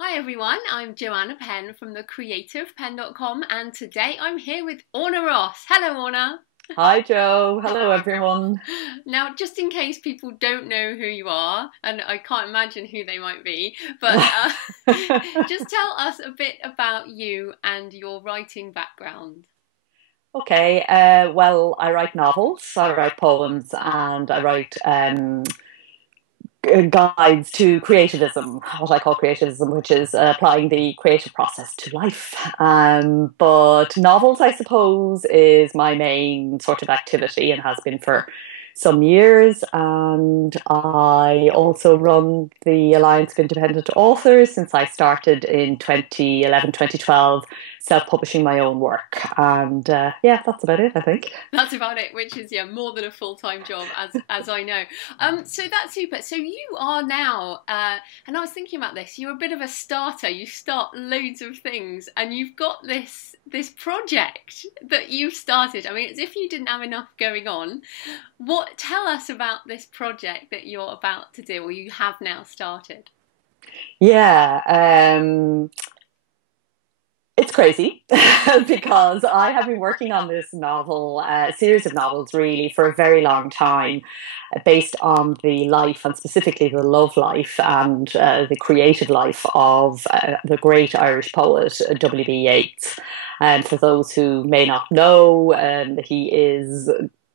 Hi everyone, I'm Joanna Penn from thecreativepenn.com and today I'm here with Orna Ross. Hello Orna. Hi, Joe. Hello, everyone. Now, just in case people don't know who you are, and I can't imagine who they might be, but just tell us a bit about you and your writing background. Okay, well, I write novels, I write poems, and I write guides to creativism, what I call creativism, which is applying the creative process to life. But novels, I suppose, is my main sort of activity and has been for some years. And I also run the Alliance of Independent Authors since I started in 2011, 2012, self-publishing my own work. And yeah, that's about it, I think. That's about it, which is more than a full-time job, as I know. So that's super. So you are now, and I was thinking about this. You're a bit of a starter. You start loads of things, and you've got this project that you've started. I mean, it's if you didn't have enough going on. Tell us about this project that you're about to do, or you have now started. Yeah, it's crazy because I have been working on this novel, series of novels really, for a very long time, based on the life and specifically the love life and the creative life of the great Irish poet WB Yeats. And for those who may not know, he is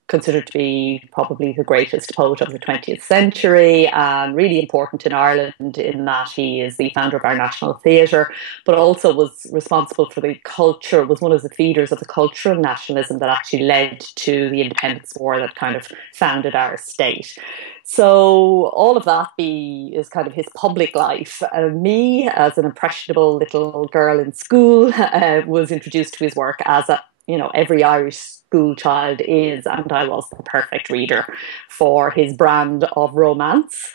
considered to be probably the greatest poet of the 20th century and really important in Ireland in that he is the founder of our national theatre, but also was responsible for the culture, was one of the feeders of the cultural nationalism that actually led to the independence war that kind of founded our state. So all of that is kind of his public life. Me, as an impressionable little girl in school, was introduced to his work as every Irish school child is, and I was the perfect reader for his brand of romance,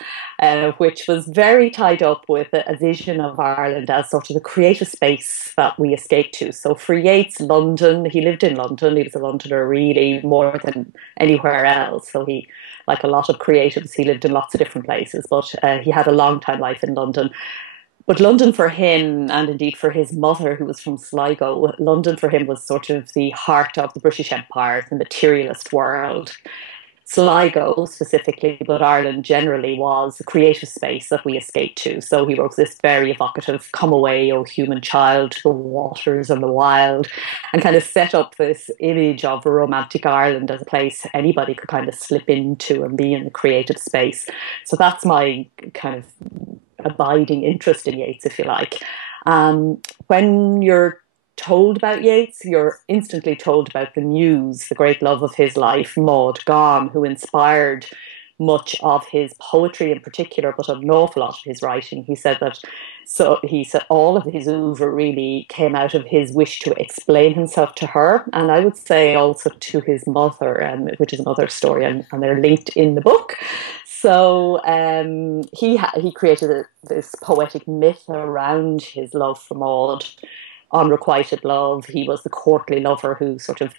which was very tied up with a vision of Ireland as sort of the creative space that we escaped to. So for Yeats, London, he lived in London, he was a Londoner really more than anywhere else. So he, like a lot of creatives, he lived in lots of different places, but he had a long time life in London. But London for him, and indeed for his mother, who was from Sligo, London for him was sort of the heart of the British Empire, the materialist world. Sligo specifically, but Ireland generally, was the creative space that we escaped to. So he wrote this very evocative, "Come away, O human child, to the waters and the wild," and kind of set up this image of a romantic Ireland as a place anybody could kind of slip into and be in a creative space. So that's my kind of abiding interest in Yeats, if you like. When you're told about Yeats, you're instantly told about the muse, the great love of his life, Maud Gonne, who inspired much of his poetry in particular, but an awful lot of his writing. He said all of his oeuvre really came out of his wish to explain himself to her, and I would say also to his mother, which is another story, and they're linked in the book. So he created this poetic myth around his love for Maud, unrequited love. He was the courtly lover who sort of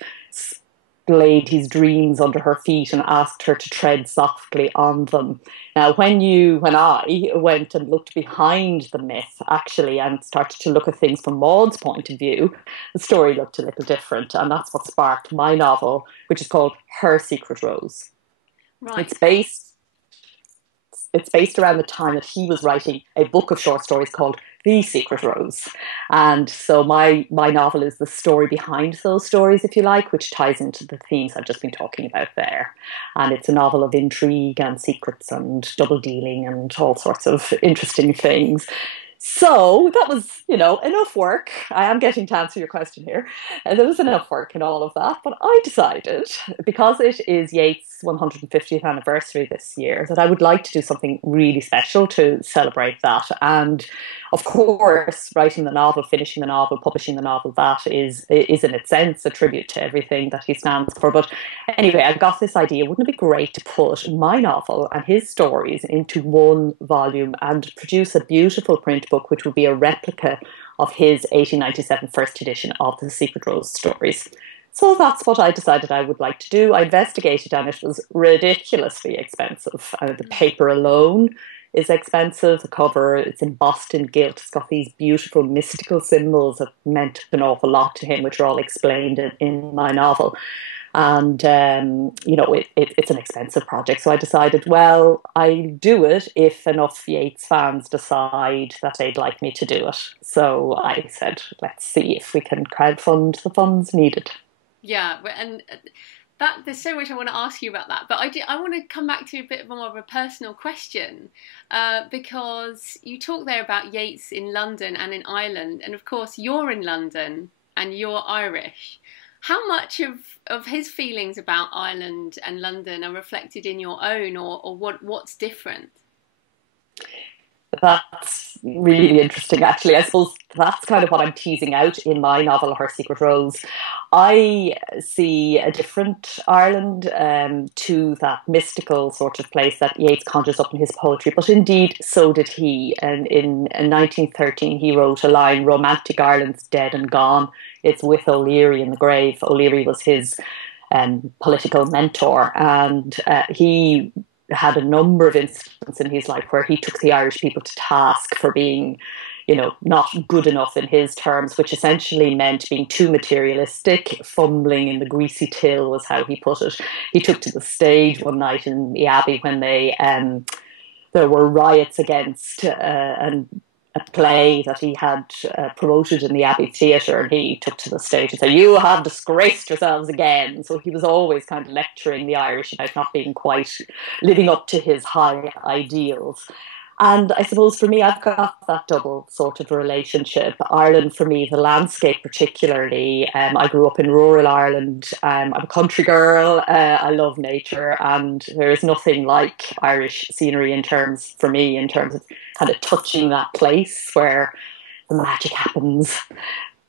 laid his dreams under her feet and asked her to tread softly on them. Now, when I went and looked behind the myth, actually, and started to look at things from Maud's point of view, the story looked a little different. And that's what sparked my novel, which is called Her Secret Rose. Right. It's based it's based around the time that he was writing a book of short stories called The Secret Rose. And so my novel is the story behind those stories, if you like, which ties into the themes I've just been talking about there. And it's a novel of intrigue and secrets and double dealing and all sorts of interesting things. So that was, enough work. I am getting to answer your question here. There was enough work in all of that, but I decided, because it is Yeats' 150th anniversary this year, that I would like to do something really special to celebrate that. And of course, writing the novel, finishing the novel, publishing the novel, that is in its sense a tribute to everything that he stands for. But anyway, I got this idea. Wouldn't it be great to put my novel and his stories into one volume and produce a beautiful print book, which would be a replica of his 1897 first edition of the Secret Rose stories? So that's what I decided I would like to do. I investigated and it was ridiculously expensive. The paper alone is expensive. The cover, it's embossed in gilt. It's got these beautiful mystical symbols that meant an awful lot to him, which are all explained in my novel. And, it's an expensive project. So I decided, well, I'll do it if enough Yeats fans decide that they'd like me to do it. So I said, let's see if we can crowdfund the funds needed. Yeah, and that there's so much I want to ask you about that, but I want to come back to a bit more of a personal question, because you talk there about Yeats in London and in Ireland, and of course you're in London and you're Irish. How much of his feelings about Ireland and London are reflected in your own, or what's different? That's really interesting, actually. I suppose that's kind of what I'm teasing out in my novel, Her Secret Rose. I see a different Ireland, to that mystical sort of place that Yeats conjures up in his poetry, but indeed so did he. And in 1913, he wrote a line, "Romantic Ireland's dead and gone. It's with O'Leary in the grave." O'Leary was his political mentor, and he had a number of instances in his life where he took the Irish people to task for being, not good enough in his terms, which essentially meant being too materialistic, fumbling in the greasy till was how he put it. He took to the stage one night in the Abbey when there were riots against and a play that he had promoted in the Abbey Theatre, and he took to the stage and said, "You have disgraced yourselves again." So he was always kind of lecturing the Irish about not being quite living up to his high ideals. And I suppose for me, I've got that double sort of relationship. Ireland, for me, the landscape particularly. I grew up in rural Ireland. I'm a country girl. I love nature, and there is nothing like Irish scenery for me, in terms of kind of touching that place where the magic happens.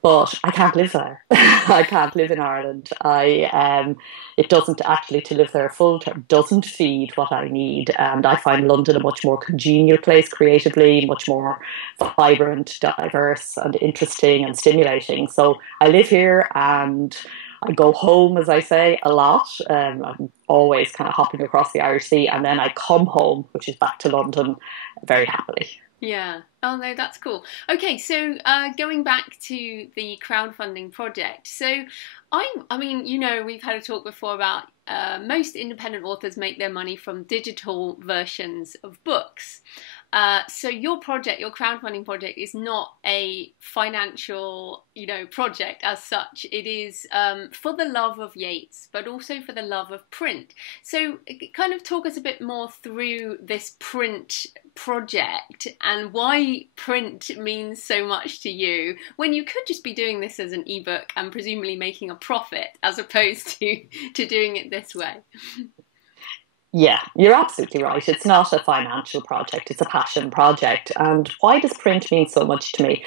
But I can't live there. I can't live in Ireland. It doesn't actually, to live there full term doesn't feed what I need, and I find London a much more congenial place creatively, much more vibrant, diverse, and interesting and stimulating. So I live here, and I go home, as I say, a lot. I'm always kind of hopping across the Irish Sea, and then I come home, which is back to London, very happily. Yeah. Oh no, that's cool. Okay, so going back to the crowdfunding project. So I mean, we've had a talk before about most independent authors make their money from digital versions of books. So your project, your crowdfunding project, is not a financial, project as such. It is for the love of Yeats, but also for the love of print. So kind of talk us a bit more through this print project and why print means so much to you, when you could just be doing this as an ebook and presumably making a profit, as opposed to doing it this way. Yeah, you're absolutely right. It's not a financial project, it's a passion project. And why does print mean so much to me?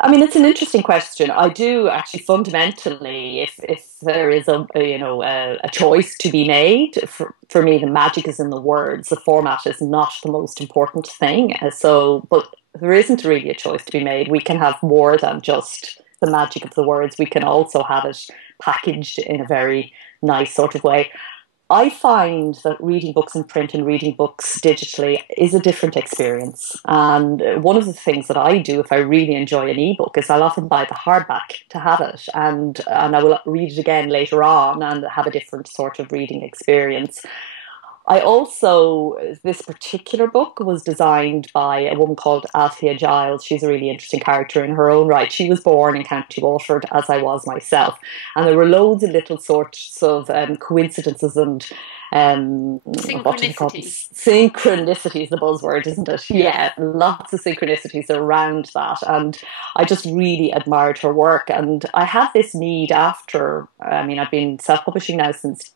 I mean, it's an interesting question. I do actually fundamentally, if there is a choice to be made, for me, the magic is in the words. The format is not the most important thing. But there isn't really a choice to be made. We can have more than just the magic of the words. We can also have it packaged in a very nice sort of way. I find that reading books in print and reading books digitally is a different experience. And one of the things that I do if I really enjoy an ebook is I'll often buy the hardback to have it, and I will read it again later on and have a different sort of reading experience. This particular book was designed by a woman called Althea Giles. She's a really interesting character in her own right. She was born in County Waterford, as I was myself. And there were loads of little sorts of coincidences and what do you call them? Synchronicity is the buzzword, isn't it? Yeah, lots of synchronicities around that. And I just really admired her work. And I had this need I've been self-publishing now since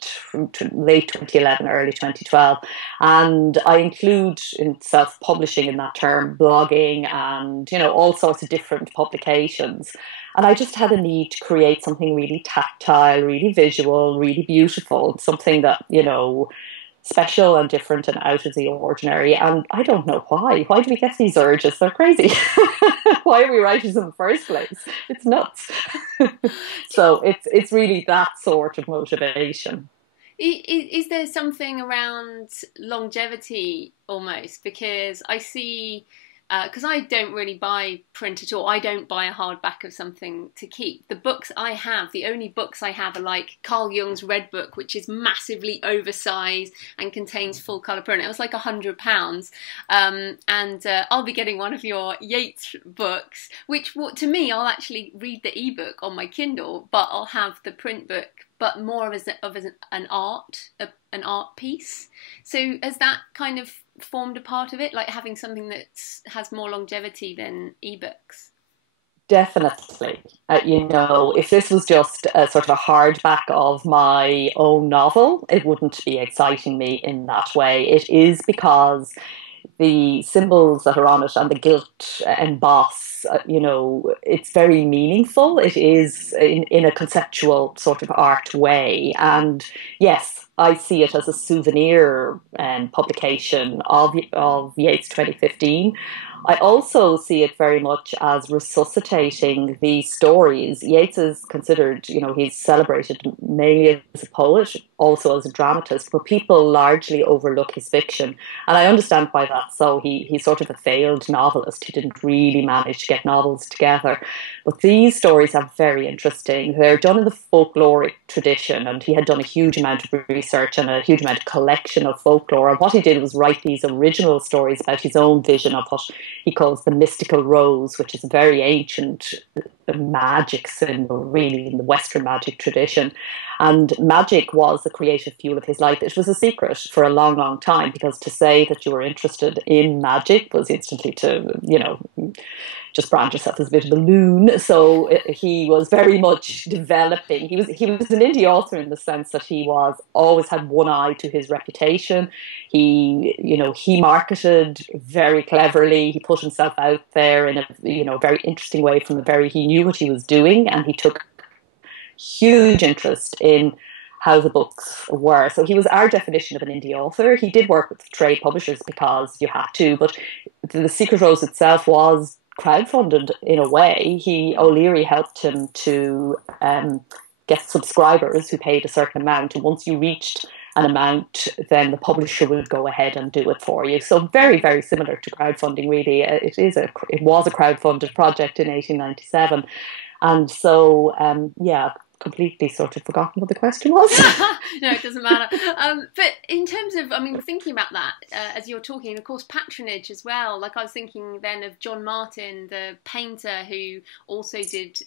late 2011, early 2012. And I include in self-publishing in that term blogging and, all sorts of different publications. And I just had a need to create something really tactile, really visual, really beautiful, something that, special and different and out of the ordinary. And I don't know why. Why do we get these urges? They're crazy. Why are we writers in the first place? It's nuts. So it's really that sort of motivation. Is there something around longevity almost? Because I see, because I don't really buy print at all. I don't buy a hardback of something to keep. The books I have, the only books I have are like Carl Jung's Red Book, which is massively oversized and contains full colour print. It was like £100. And I'll be getting one of your Yeats books, which to me, I'll actually read the ebook on my Kindle, but I'll have the print book, but more as an art piece. So has that kind of formed a part of it, like having something that has more longevity than ebooks? Definitely. If this was just a sort of a hardback of my own novel, it wouldn't be exciting me in that way. It is because the symbols that are on it and the gilt emboss, it's very meaningful. It is in a conceptual sort of art way. And yes, I see it as a souvenir publication of Yeats 2015. I also see it very much as resuscitating the stories. Yeats is considered, he's celebrated mainly as a poet, also as a dramatist, but people largely overlook his fiction. And I understand why that's so. He's sort of a failed novelist. He didn't really manage to get novels together. But these stories are very interesting. They're done in the folkloric tradition, and he had done a huge amount of research and a huge amount of collection of folklore. And what he did was write these original stories about his own vision of what he calls the mystical rose, which is a very ancient magic symbol, really, in the Western magic tradition. And magic was the creative fuel of his life. It was a secret for a long, long time, because to say that you were interested in magic was instantly to, just brand yourself as a bit of a loon. So he was very much developing. He was an indie author in the sense that he was always had one eye to his reputation. He marketed very cleverly. He put himself out there in a very interesting way he knew what he was doing, and he took huge interest in how the books were. So he was our definition of an indie author. He did work with trade publishers because you had to, but The Secret Rose itself was crowdfunded in a way. O'Leary helped him to get subscribers who paid a certain amount, and once you reached an amount, then the publisher would go ahead and do it for you. So very, very similar to crowdfunding, really. It was a crowdfunded project in 1897. And so, completely sort of forgotten what the question was. No, it doesn't matter. But in terms of, thinking about that as you're talking, and of course patronage as well. Like I was thinking then of John Martin, the painter, who also did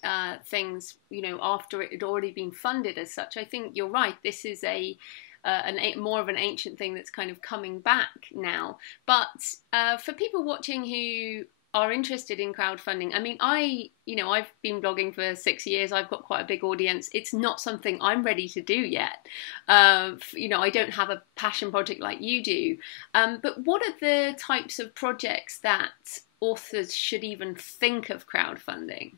things, after it had already been funded as such. I think you're right. This is more of an ancient thing that's kind of coming back now. But for people watching who are interested in crowdfunding, I've been blogging for 6 years. I've got quite a big audience. It's not something I'm ready to do yet. I don't have a passion project like you do. But what are the types of projects that authors should even think of crowdfunding?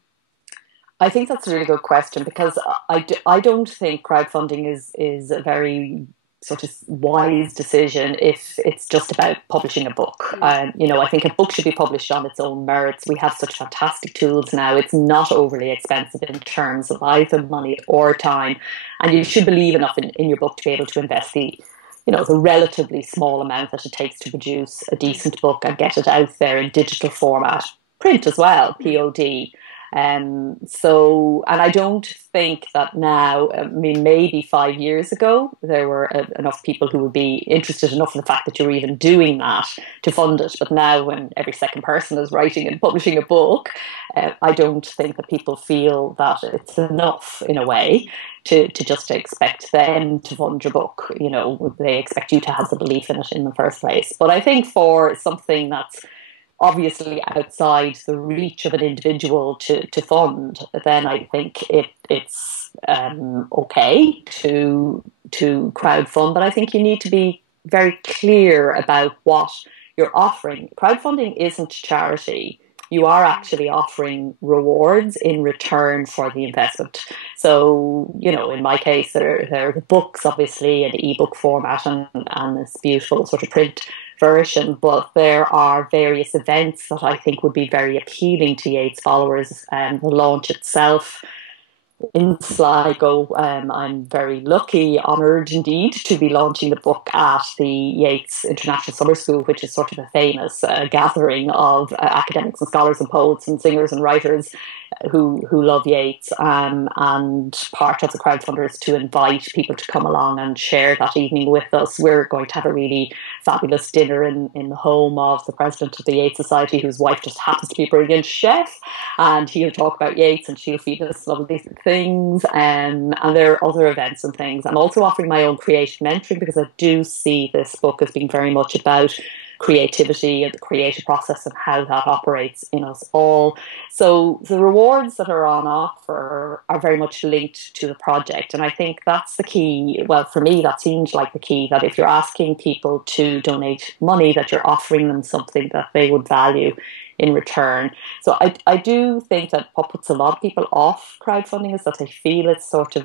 I think that's a really good question, because I don't think crowdfunding is a very sort of wise decision if it's just about publishing a book. I think a book should be published on its own merits. We have such fantastic tools now. It's not overly expensive in terms of either money or time. And you should believe enough in your book to be able to invest the relatively small amount that it takes to produce a decent book and get it out there in digital format, print as well, POD. And I don't think that now, maybe 5 years ago, there were enough people who would be interested enough in the fact that you're even doing that to fund it. But now, when every second person is writing and publishing a book, I don't think that people feel that it's enough, in a way, to just expect them to fund your book. They expect you to have the belief in it in the first place. But I think for something that's obviously outside the reach of an individual to fund, then I think it's okay to crowdfund. But I think you need to be very clear about what you're offering. Crowdfunding isn't charity. You are actually offering rewards in return for the investment. So, in my case, there are the books, obviously, in ebook format and this beautiful sort of print version, but there are various events that I think would be very appealing to Yeats followers. The launch itself, in Sligo. I'm very lucky, honoured indeed, to be launching the book at the Yeats International Summer School, which is sort of a famous gathering of academics and scholars and poets and singers and writers who love Yeats. And part of the crowdfunder is to invite people to come along and share that evening with us. We're going to have a really fabulous dinner in the home of the president of the Yeats Society, whose wife just happens to be a brilliant chef, and he'll talk about Yeats and she'll feed us lovely things. And there are other events and things. I'm also offering my own creative mentoring, because I do see this book as being very much about creativity and the creative process and how that operates in us all. So the rewards that are on offer are very much linked to the project. And I think that's the key. Well, for me, that seems like the key, that if you're asking people to donate money, that you're offering them something that they would value in return. So I do think that what puts a lot of people off crowdfunding is that they feel it's sort of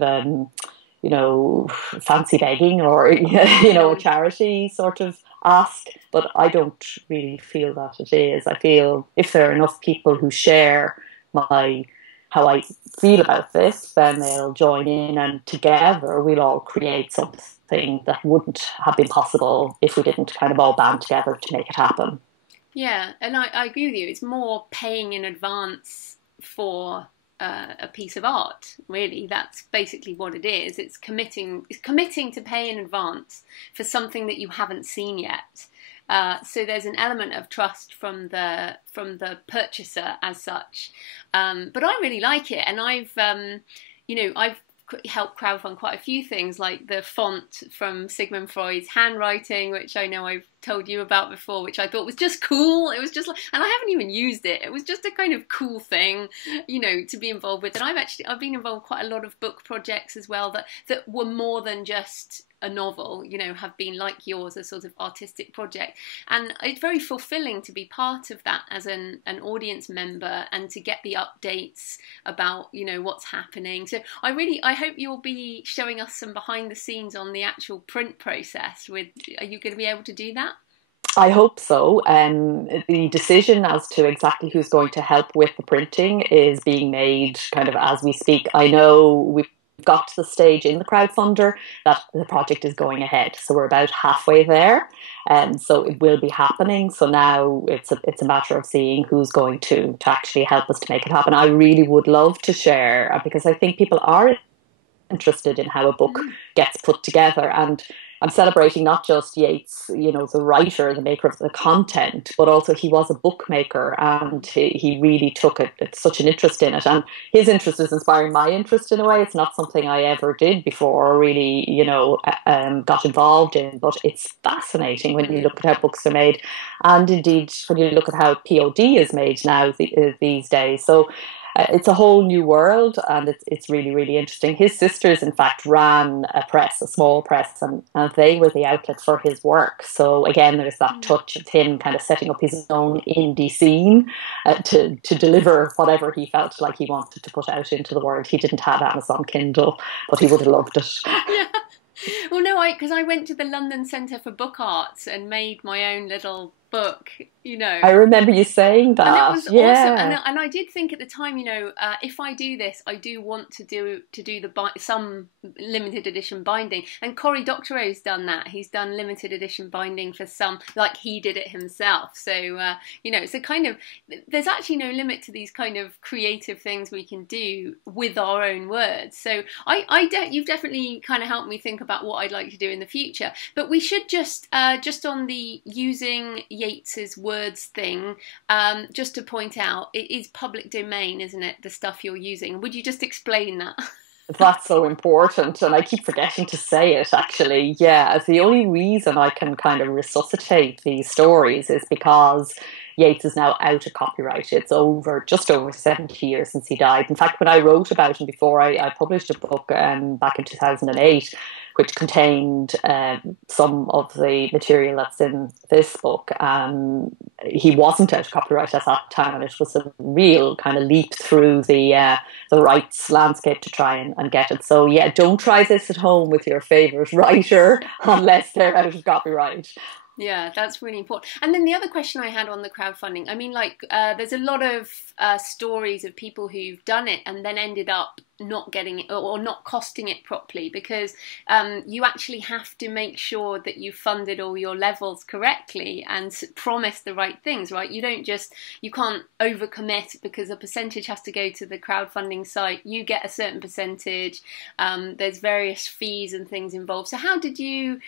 fancy begging, or a charity sort of ask. But I don't really feel that it is. I feel if there are enough people who share how I feel about this, then they'll join in, and together we'll all create something that wouldn't have been possible if we didn't kind of all band together to make it happen. Yeah, and I agree with you. It's more paying in advance for a piece of art, really. That's basically what it is. It's committing to pay in advance for something that you haven't seen yet. So there's an element of trust from the purchaser as such. But I really like it, and I've helped crowdfund quite a few things, like the font from Sigmund Freud's handwriting, which I know I've told you about before, which I thought was just cool. It was just like, and I haven't even used it. It was just a kind of cool thing, to be involved with. And I've been involved quite a lot of book projects as well that were more than just a novel, have been like yours, a sort of artistic project. And it's very fulfilling to be part of that as an audience member, and to get the updates about, what's happening. So I hope you'll be showing us some behind the scenes on the actual print process. Are you going to be able to do that? I hope so. The decision as to exactly who's going to help with the printing is being made kind of as we speak. I know we've got to the stage in the crowdfunder that the project is going ahead. So we're about halfway there. And so it will be happening. So now it's a matter of seeing who's going to actually help us to make it happen. I really would love to share, because I think people are interested in how a book gets put together. And I'm celebrating not just Yeats, the writer, the maker of the content, but also he was a bookmaker, and he really took such an interest in it. And his interest is inspiring my interest in a way. It's not something I ever did before or really, got involved in, but it's fascinating when you look at how books are made, and indeed when you look at how POD is made now these days. So it's a whole new world, and it's really, really interesting. His sisters, in fact, ran a small press, and they were the outlet for his work. So again, there's that touch of him kind of setting up his own indie scene to deliver whatever he felt like he wanted to put out into the world. He didn't have Amazon Kindle, but he would have loved it. Yeah. Well, no, because I went to the London Centre for Book Arts and made my own little book, I remember you saying that. And it was awesome. And I did think at the time, if I do this, I do want to do some limited edition binding. And Cory Doctorow's done that. He's done limited edition binding for some, like he did it himself. So, so kind of, there's actually no limit to these kind of creative things we can do with our own words. So you've definitely kind of helped me think about what I'd like to do in the future. But we should just on the using Yeats's words thing, just to point out, it is public domain, isn't it, the stuff you're using? Would you just explain that? That's so important, and I keep forgetting to say it, actually. Yeah, the only reason I can kind of resuscitate these stories is because Yeats is now out of copyright. It's just over 70 years since he died. In fact, when I wrote about him before, I published a book back in 2008, which contained some of the material that's in this book. He wasn't out of copyright at that time, and it was a real kind of leap through the rights landscape to try and get it. So yeah, don't try this at home with your favourite writer unless they're out of copyright. Yeah, that's really important. And then the other question I had on the crowdfunding, I mean, like, there's a lot of stories of people who've done it and then ended up not getting it or not costing it properly because you actually have to make sure that you funded all your levels correctly and promise the right things, right? You can't overcommit because a percentage has to go to the crowdfunding site. You get a certain percentage. There's various fees and things involved. So how did you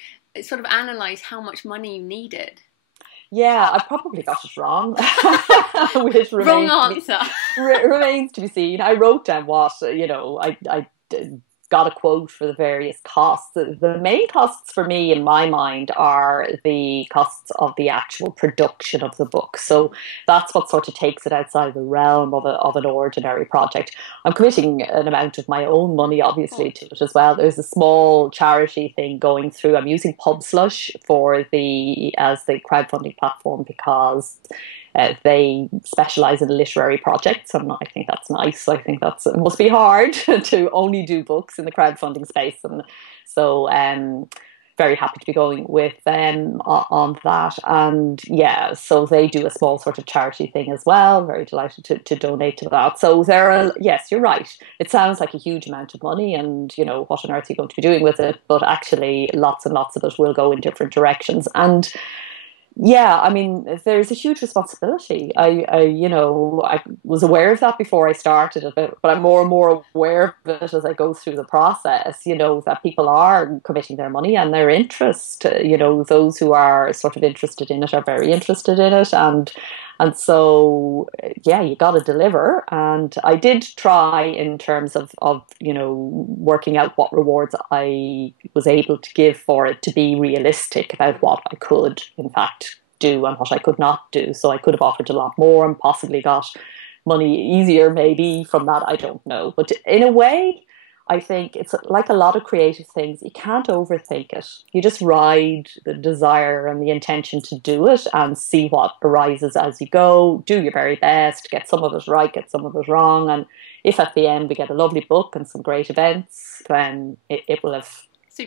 sort of analyze how much money you needed? Yeah, I probably got it wrong. Which Wrong answer. Remains to be seen. I wrote down what, I got a quote for the various costs. The main costs for me in my mind are the costs of the actual production of the book. So that's what sort of takes it outside the realm of an ordinary project. I'm committing an amount of my own money, obviously, to it as well. There's a small charity thing going through. I'm using PubSlush as the crowdfunding platform because they specialize in literary projects, and I think that's nice. I think it must be hard to only do books in the crowdfunding space, and so very happy to be going with them on that. And yeah, so they do a small sort of charity thing as well. Very delighted to donate to that. So yes, you're right. It sounds like a huge amount of money, and what on earth are you going to be doing with it? But actually, lots and lots of it will go in different directions. And yeah, I mean, there's a huge responsibility. I was aware of that before I started it, but I'm more and more aware of it as I go through the process, that people are committing their money and their interest. Those who are sort of interested in it are very interested in it. And so, yeah, you got to deliver. And I did try in terms of working out what rewards I was able to give for it to be realistic about what I could, in fact, do and what I could not do. So I could have offered a lot more and possibly got money easier maybe from that. I don't know. But in a way, I think it's like a lot of creative things. You can't overthink it. You just ride the desire and the intention to do it and see what arises as you go. Do your very best. Get some of it right, get some of it wrong. And if at the end we get a lovely book and some great events, then it will have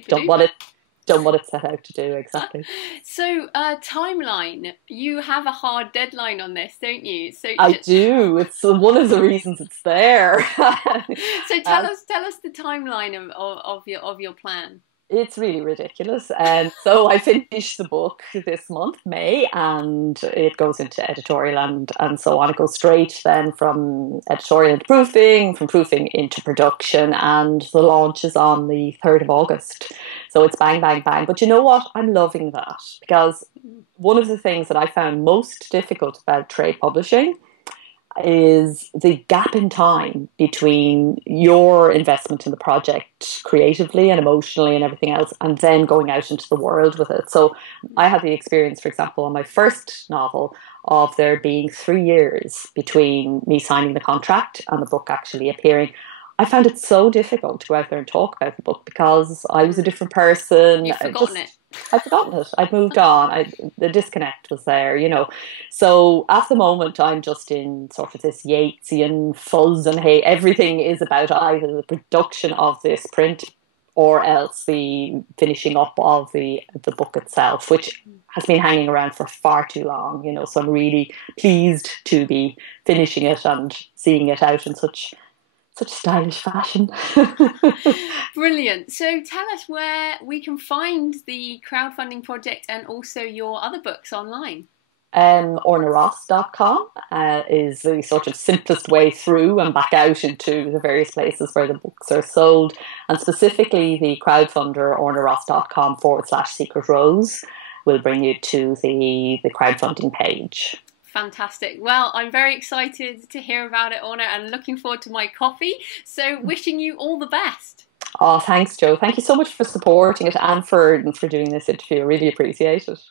done what it set out to do, exactly. So, timeline. You have a hard deadline on this, don't you? So I do. It's one of the reasons it's there. So tell us the timeline of your plan. It's really ridiculous. And so I finished the book this month, May, and it goes into editorial and so on. It goes straight then from editorial into proofing, from proofing into production, and the launch is on the 3rd of August. So it's bang, bang, bang. But you know what? I'm loving that because one of the things that I found most difficult about trade publishing is the gap in time between your investment in the project creatively and emotionally and everything else, and then going out into the world with it. So I had the experience, for example, on my first novel of there being 3 years between me signing the contract and the book actually appearing. I found it so difficult to go out there and talk about the book because I was a different person. You've forgotten it. I'd forgotten it. I'd moved on. The disconnect was there, So at the moment, I'm just in sort of this Yeatsian fuzz and hey, everything is about either the production of this print or else the finishing up of the book itself, which has been hanging around for far too long, So I'm really pleased to be finishing it and seeing it out in such stylish fashion. Brilliant. So tell us where we can find the crowdfunding project and also your other books online. OrnaRoss.com is the sort of simplest way through and back out into the various places where the books are sold. And specifically the crowdfunder, OrnaRoss.com/Secret Rose, will bring you to the crowdfunding page. Fantastic. Well, I'm very excited to hear about it, Orna, and looking forward to my coffee. So wishing you all the best. Oh, thanks, Jo. Thank you so much for supporting it and for doing this interview. I really appreciate it.